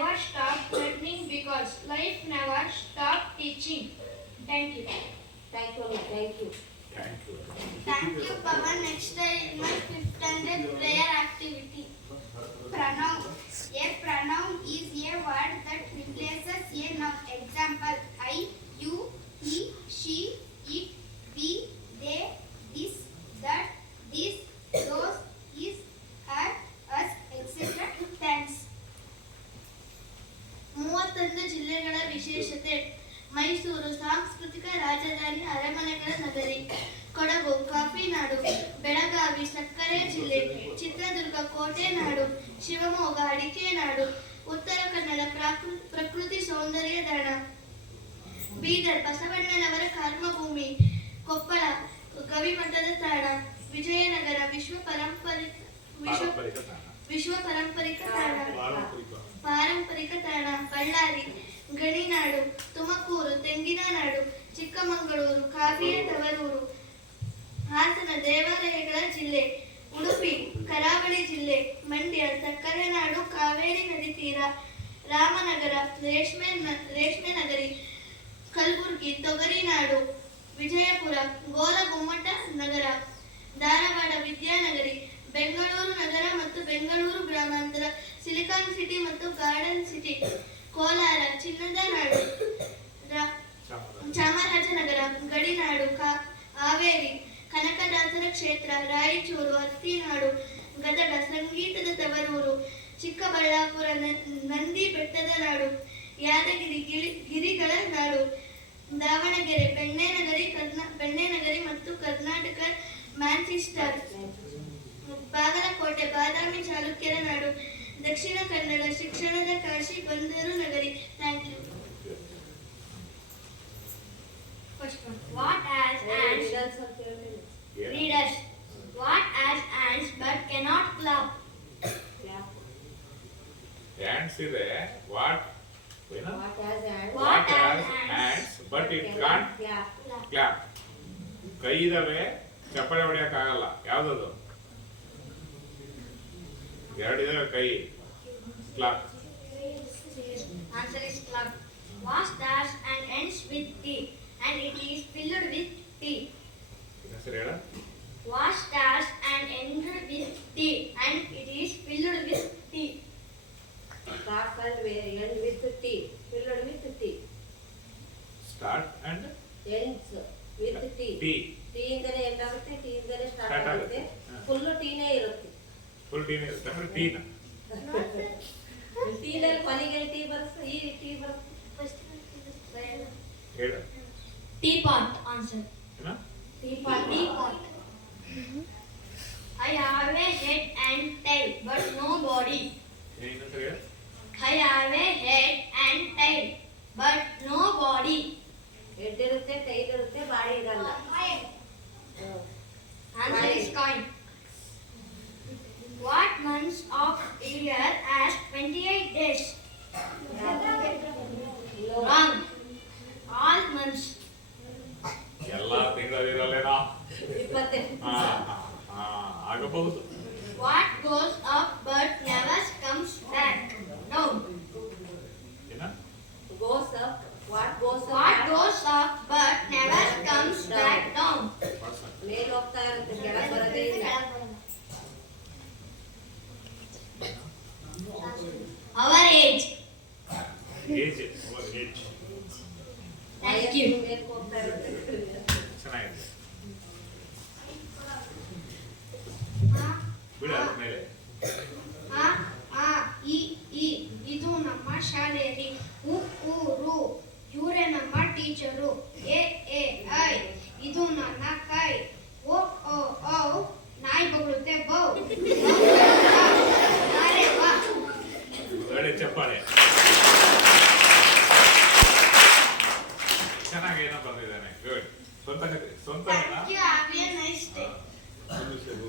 never stop learning because life never stop teaching. Thank you. Thank you. Thank you. Thank you. Thank you, Pawan. Next time, my 5th standard prayer activity. Pronoun. A pronoun is a word that replaces a noun. Example: I, you, he, she, it, we, they, this, that, this, those, his, her, us, etc. Thanks. 31 ಜಿಲ್ಲೆಗಳ ವಿಶೇಷತೆ. ಮೈಸೂರು ಸಾಂಸ್ಕೃತಿಕ ರಾಜಧಾನಿ, ಅರಮನೆಗಳ ನಗರಿ. Kodagu coffee ನಾಡು. ಬೆಳಗಾವಿ ಸಕ್ಕರೆ ಜಿಲ್ಲೆ. ಚಿತ್ರದುರ್ಗ ಕೋಟೆ ನಾಡು. ಶಿವಮೊಗ್ಗ ಅಡಿಕೆ ನಾಡು. ಉತ್ತರ ಕನ್ನಡ ಪ್ರಕೃತಿ ಸೌಂದರ್ಯ ದಾಣ. ಬೀದರ್ ಬಸವಣ್ಣನವರ ಕರ್ಮಭೂಮಿ. ಕೊಪ್ಪಳ ಗವಿಮಠದ ತಾಣ. ವಿಜಯನಗರ ವಿಶ್ವ ಪಾರಂಪರಿಕ ತಾಣ. ಬಳ್ಳಾರಿ ಗಣಿನಾಡು. ತುಮಕೂರು ತೆಂಗಿನ ನಾಡು. ಚಿಕ್ಕಮಗಳೂರು ಕಾಫಿಯ ತವರೂರು. ಹಾಸನ ದೇವಾಲಯಗಳ ಜಿಲ್ಲೆ. ಉಡುಪಿ ಕರಾವಳಿ ಜಿಲ್ಲೆ. ಮಂಡ್ಯ ಸಕ್ಕರೆ ನಾಡು, ಕಾವೇರಿ ನದಿ ತೀರ. ರಾಮನಗರ ರೇಷ್ಮೆ ನಗರಿ. ಕಲಬುರಗಿ ತೊಗರಿ ನಾಡು. ವಿಜಯಪುರ ಗೋಲಗುಮ್ಮಟ ನಗರ. ಧಾರವಾಡ ವಿದ್ಯಾನಗರಿ. ಬೆಂಗಳೂರು ನಗರ ಮತ್ತು ಬೆಂಗಳೂರು ಗ್ರಾಮಾಂತರ, ಸಿಲಿಕಾನ್ ಸಿಟಿ ಮತ್ತು ಗಾರ್ಡನ್ ಸಿಟಿ. ಕೋಲಾರ ಚಿನ್ನದ ನಾಡು. ಚಾಮರಾಜನಗರ ಗಡಿನಾಡು. ಹಾವೇರಿ ಕನಕದಾಸರ ಕ್ಷೇತ್ರ. ರಾಯಚೂರು ಹತ್ತಿನಾಡು. ಗದಗ ಸಂಗೀತದ ತವರೂರು. ಚಿಕ್ಕಬಳ್ಳಾಪುರ ನಂದಿ ಬೆಟ್ಟದ ನಾಡು. ಯಾದಗಿರಿ ಗಿರಿಗಳ ನಾಡು. ದಾವಣಗೆರೆ ಬೆಣ್ಣೆನಗರಿ ಮತ್ತು ಕರ್ನಾಟಕ ಮ್ಯಾಂಚೆಸ್ಟರ್. ಬಾಗಲಕೋಟೆ ಬಾದಾಮಿ ಚಾಲುಕ್ಯರ ನಾಡು. ದಕ್ಷಿಣ ಕನ್ನಡ ಶಿಕ್ಷಣದ ಕಾಶಿ, ಬಂದರು ನಗರಿ. Thank you. First one. What as ants? Readers. What as ants but cannot clap? Ants ಇದೆ. What? What as ants but it can't clap. ಕೈ ಇದಾವೆ, ಚಪ್ಪಳೆ ಹೊಡೆಯಕ್ಕಾಗಲ್ಲ. ಯಾವ್ದದು? ಎರಡಿದಾವೆ ಕೈ. Clap. Answer is clap. Was starts and ends with T and it is filled with tea. ಹೆಸರು ಹೇಳ. Was starts and ended with T and it is filled with tea. Start and end with tea. Filled with tea. Start and ends with tea. tea. Tea ಇಂದನೇ end ಆಗುತ್ತೆ, tea ಇಂದನೇ start ಆಗುತ್ತೆ. Full ಟೀನೇ ಇರುತ್ತೆ. Full ಟೀನೇ ಇರುತ್ತೆ. ಅಂದ್ರೆ ಟೀನ. ಟೀನಲ್ಲಿ ಕೊನೆಗೆ ಟೀ ಬರುತ್ತೆ, ಈ ಟೀ ಬರುತ್ತೆ. ಹೇಳು. Teapot. Answer. ಏನು? Teapot. I have a head and tail but no body. ಏನು ಹೇಳು? I have a head and tail but no body. Head ಇರುತ್ತೆ, ಟೈಲ್ ಇರುತ್ತೆ, ಬಾಡಿ ಇರಲ್ಲ. Answer is coin. What months of the year has 28 days? Wrong. All months. ಎಲ್ಲ ತಿಂಗಳಿರಲ್ಲೇನೋ. 20. ಆಗಬಹುದು. What goes up but never comes back? Down. ಏನ? Goes up. What goes up? What goes up but never comes back down? ಮೇಲೆ ಹೋಗ್ತಾ ಇರುತ್ತೆ, ಕೆಳಗೆ ಬರೋದೇ ಇಲ್ಲ. Our age. Age. Age. Thank you. ಮೇಲೆ ಹೋಗ್ತಾ ಇರುತ್ತೆ. ಚೆನ್ನಾಗಿದೆ. ಬಿಡ ಮೇಲೆ. ಇದು ನಮ್ಮ ಶಾಲೆ ರೀ. ಊರು ಇವರೇ ನಮ್ಮ ಟೀಚರು. ಎ ಐ ಇದು ನನ್ನ ಕೈ. ಓ ನಾಯಿ ಬಗಳುತ್ತೆ ಬೌ. ಚಪ್ಪಾಳೆ.